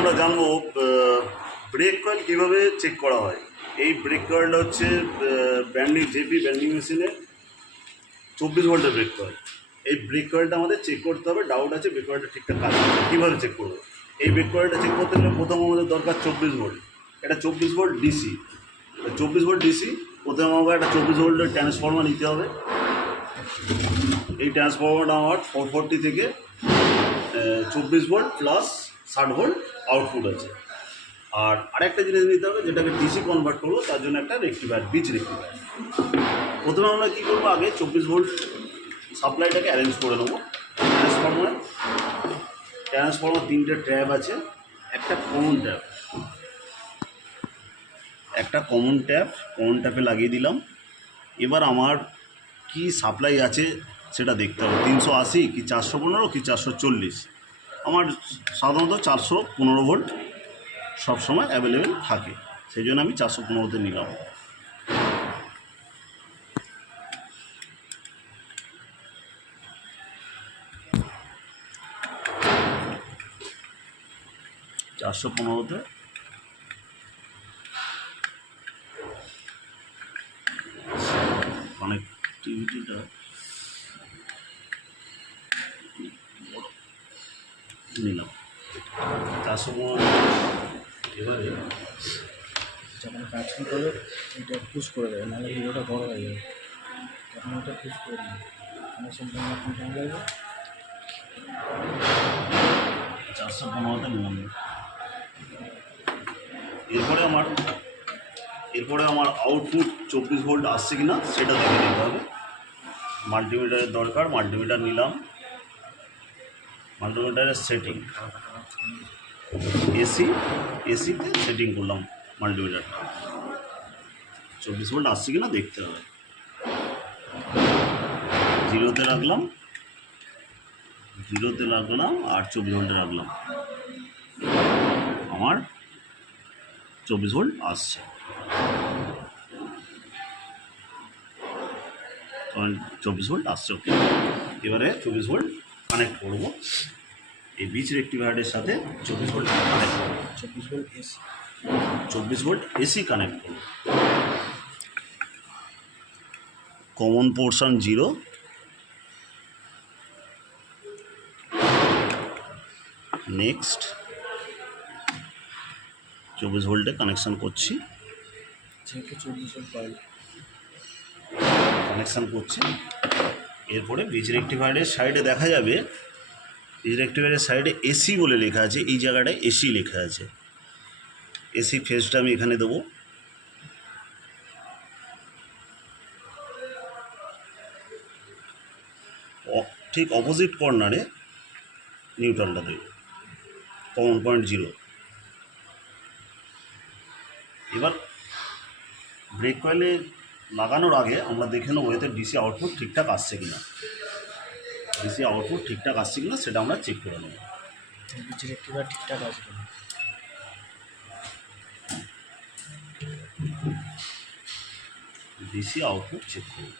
আমরা জানবো break coil কীভাবে চেক করা হয়। এই ব্রেক কয়েলটা হচ্ছে ব্যান্ডিং জেপি ব্যান্ডিং মেশিনে 24 ভোল্টের ব্রেক কয়েল। এই ব্রেক কয়েলটা আমাদের চেক করতে হবে। ডাউট আছে ব্রেক কয়েলটা ঠিকঠাক কাজ করবে, কীভাবে চেক করবো? এই ব্রেক কয়েলটা চেক করতে গেলে প্রথম আমাদের দরকার 24 ভোল্ট। এটা 24 ভোল্ট ডিসি। 24 ভোল্ট ডিসি প্রথমে আমাকে একটা 24 ভোল্টের ট্রান্সফর্মার নিতে হবে। এই ট্রান্সফর্মারটা আমার 440 থেকে 24 ভোল্ট প্লাস 60 ভোল্ট আউটপুট আছে। আর আরেকটা জিনিস নিতে হবে যেটাকে ডিসি কনভার্ট করবো, তার জন্য একটা রেক্টিফায়ার, বিচ রেক্টিফায়ার। প্রথমে আমরা কী করবো, আগে 24 ভোল্ট সাপ্লাইটাকে অ্যারেঞ্জ করে নেবো। ট্রান্সফর্মার 3টে ট্যাপ আছে, একটা কমন ট্যাপে লাগিয়ে দিলাম। এবার আমার কি সাপ্লাই আছে সেটা দেখতে হবে, 380 কি 415 কি 440। আমার সাধারণত 415 ভোল্ট সবসময় অ্যাভেলেবেল থাকে, সেই জন্য আমি 415তে নিলাম। কানেক্টিভিটিটা নিলাম 415। এবারে যখন কাজ করবে এটা পুশ করে দেবে, নাহলে ভিডিওটা বড় হয়ে যাবে। তখন এটা পুশ করে দেবে, কানেকশনটা এখন কেমন লাগবে। 415তে নিলাম। এরপরে আমার আউটপুট 24 ভোল্ট আসছে কি না সেটা দেখে নিতে হবে। মাল্টিমিটারের দরকার, মাল্টিমিটার নিলাম। মাল্টিমিটারের সেটিং এসিতে সেটিং করলাম মাল্টিমিটারটা। 24 ভোল্ট আসছে কি না দেখতে হবে। 0তে রাখলাম আর 24 ভোল্টে রাখলাম। আমার 24 ভোল্ট আসছে। 24 ভোল্ট আসছে, ওকে। এবারে 24 ভোল্ট কানেক্ট করবো এই বিচ রেক্টিফায়ারের সাথে। 24 ভোল্ট কানেক্ট করবো, 24 ভোল্ট এসি কানেক্ট করবো। কমন পোর্শন 0, নেক্সট 24 ভোল্টে কানেকশান করছি। কানেকশান করছি। এরপরে বিচ রেক্টিফায়ারের সাইডে দেখা যাবে, বিচ রেক্টিফায়ারের সাইডে এসি বলে লেখা আছে। এই জায়গাটায় এসি লেখা আছে। এসি ফেজটা আমি এখানে দেবো। ঠিক অপোজিট কর্নারে নিউট্রালটা দেব, কমন পয়েন্ট 0। এবার ব্রেক কয়েলে লাগানোর আগে আমরা দেখে নেবো এতে ডিসি আউটপুট ঠিকঠাক আসছে কিনা। ডিসি আউটপুট ঠিকঠাক আসছে কিনা সেটা আমরা চেক করে নেব। ঠিকঠাক আসবে, ডিসি আউটপুট চেক করব।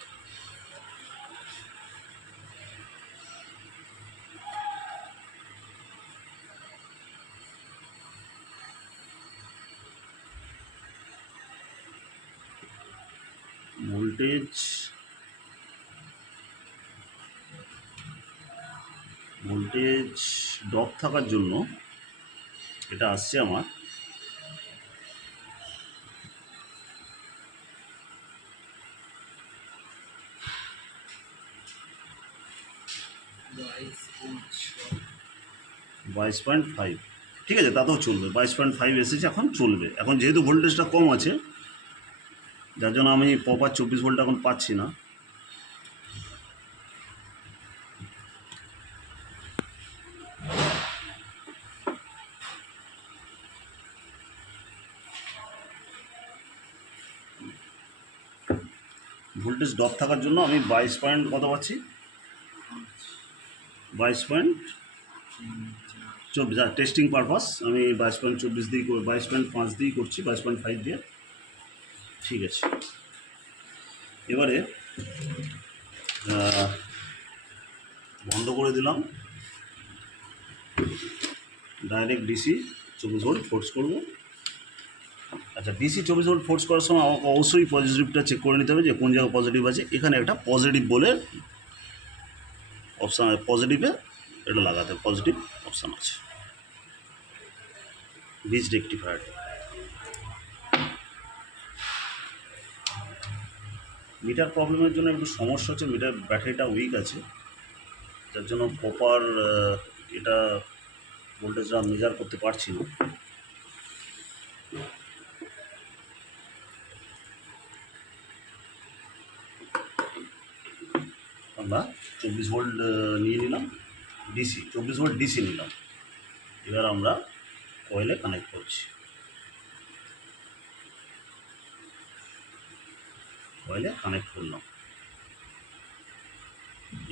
ভোল্টেজ ড্রপ থাকার জন্য এটা আসছে আমার 22.5। ঠিক আছে, তাতেও চলবে। 22.5 এসেছে, এখন চলবে। এখন যেহেতু ভোল্টেজটা কম আছে, যার জন্য আমি প্রপার 24 ভোল্ট এখন পাচ্ছি না। ভোল্টেজ ড্রপ থাকার জন্য আমি 22 পয়েন্ট কত পাচ্ছি, 22.24। টেস্টিং পারপাস আমি 22.24 দিয়ে 22.5 দিয়েই করছি, 22.5 দিয়ে। ঠিক আছে, এবারে বন্ধ করে দিলাম। ডাইরেক্ট ডিসি 24 ভোল্ট ফোর্স করবো। আচ্ছা, ডিসি 24 ভোল্ট ফোর্স করার সময় আমাকে অবশ্যই পজিটিভটা চেক করে নিতে হবে যে কোন জায়গায় পজিটিভ আছে। এখানে একটা পজিটিভ বলে অপশান, পজিটিভে এটা লাগাতে পজিটিভ অপশান আছে, ব্রিজ রেকটিফায়ার। মিটার প্রবলেমের জন্য একটু সমস্যা হচ্ছে, মিটার ব্যাটারিটা উইক আছে, যার জন্য প্রপার এটা ভোল্টেজটা মেজার করতে পারছি না। আমরা 24 ভোল্ট নিয়ে নিলাম, ডিসি 24 ভোল্ট ডিসি নিলাম। এবার আমরা কয়েলে কানেক্ট করছি, কয়েলে কানেক্ট করলাম।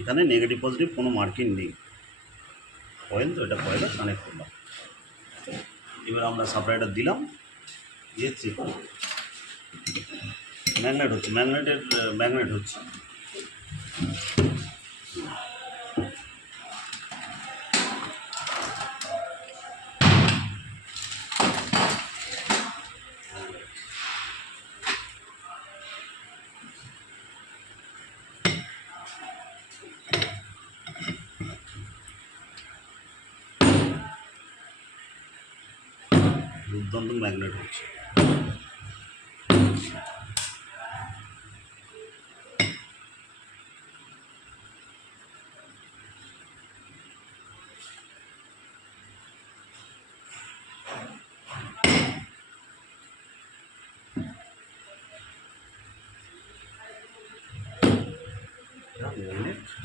এখানে নেগেটিভ পজিটিভ কোনো মার্কিং নেই, কয়েল তো, এটা কয়েলে কানেক্ট করলাম। এবার আমরা সাপ্লাইটা দিলাম, দিয়ে চেক করব। ম্যাগনেট হচ্ছে, ম্যাগনেট হচ্ছে। দুর্দান্ত ম্যাগনেট হচ্ছে। ম্যাগনেট হচ্ছে।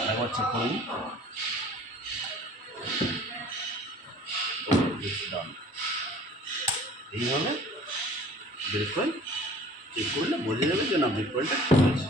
আরেকবার চেক করে নিই। ডান। এইভাবে ব্রেক কয়েল চেক করলে বোঝা যাবে যে না ব্রেক কয়েলটা ঠিক আছে।